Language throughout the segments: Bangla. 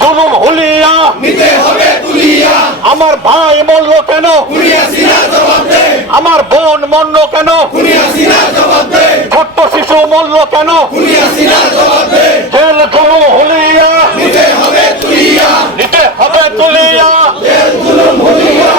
জুলুম হুলিয়া নিতে হবে তুলিয়া। আমার ভাই মরল কেন? খুনি হাসিনার জবাব দে। আমার বোন মরল কেন? খুনি হাসিনার জবাব দে। ছোট্ট শিশু মরল কেন? খুনি হাসিনার জবাব দে। জেল জুলুম হুলিয়া নিতে হবে তুলিয়া। নিতে হবে তুলিয়া। জেল জুলুম হুলিয়া।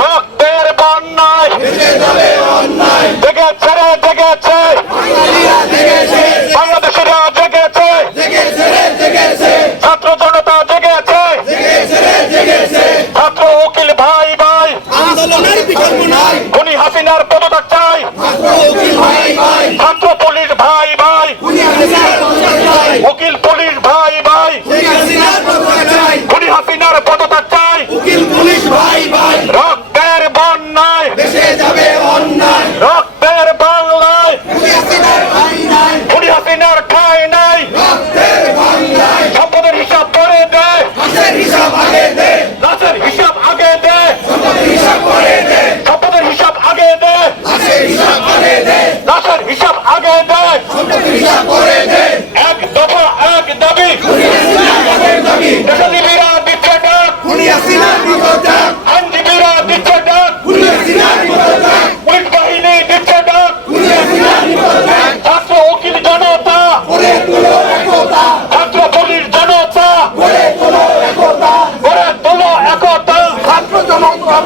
রক্তের বন্যায় দেশে যাবে অন্যায়। জেগেছে রে জেগেছে, বাঙালিরা জেগেছে, বাংলাদেশিরা জেগেছে, জেগেছে রে জেগেছে, ছাত্র জনতা জেগেছে, জেগেছে রে জেগেছে। ছাত্র উকিল ভাই ভাই আন্দোলনের বিকল্প নাই। খুনি হাসিনার পদত্যাগ চাই, ছাত্র উকিল ভাই ভাই, ছাত্র পুলিশ ভাই ভাই, খুনি হাসিনার পদত্যাগ চাই। উকিল পুলিশ ভাই ভাই, খুনি হাসিনার পদত্যাগ চাই। খুনি হাসিনার পদত্যাগ চাই। উকিল পুলিশ ভাই ভাই, রক্তের বন্যায় দেশে যাবে অন্যায়। রক্তের বাংলায় খুনি হাসিনার ঠাঁই নাই। খুনি হাসিনার ঠাঁই নাই। রক্তের বাংলায় সম্পদের হিসাব করে দে, হাসের হিসাব আগে দে। লাশের হিসাব আগে দে, সম্পদের হিসাব করে দে। সম্পদের হিসাব আগে দে, হাসের হিসাব আগে দে। লাশের হিসাব আগে দে। সম্পদের হিসাব করে দে। এক দফা এক দাবি, খুনি হাসিনার আগের দাবি। দেশজীবীরা দিচ্ছে ডাক, খুনি হাসিনার পদত্যাগ। আইনজীবীরা দিচ্ছে ডাক, খুনি হাসিনার পদত্যাগ। পুলিশ বাহিনী দিচ্ছে ডাক, খুনি হাসিনার পদত্যাগ। ছাত্র উকিল জনতা, গড়ে তোলো একতা। ছাত্র পুলিশ জনতা, গড়ে তোলো একতা। গড়ে তোলো একতা, ছাত্র জনতা।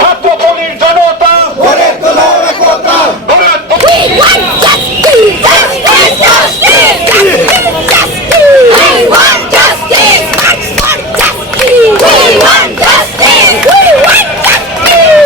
ছাত্র পুলিশ জনতা, গড়ে তোলো একতা। গড়ে তোলো। We want justice! Justice! Justice! Justice! We want justice! March for justice! We want justice! We want justice!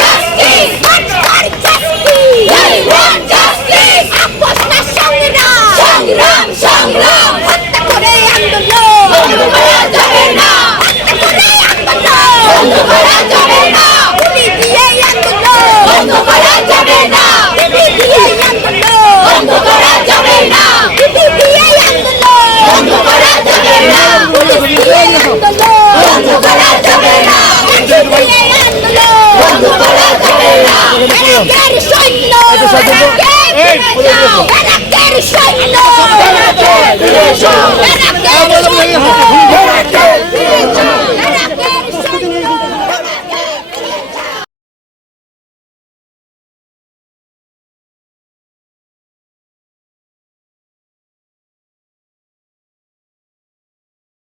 Justice! March for justice! We want justice! আপোষ না সংগ্রাম! সংগ্রাম! সংগ্রাম! হত্যা করে আন্দোলন! বন্ধ করা যাবে না! হত্যা করে আন্দোলন! বন্ধ করা যাবে না! গুলি দিয়ে আন্দোলন! বন্ধ করা যাবে না! গুলি দিয়ে আন্দোলন! বন্ধ করা যাবে না! গুলি দিয়ে আন্দোলন! বন্ধ করা যাবে না! গুলি দিয়ে আন্দোলন! বন্ধ করা যাবে না! গুলি দিয়ে আন্দোলন! বন্ধ করা যাবে না! এরাকের সৈন্য! এরাকে ফিরে যাও! এরাকের সৈন্য! এরাকে ফিরে যাও! এরাকের সৈন্য!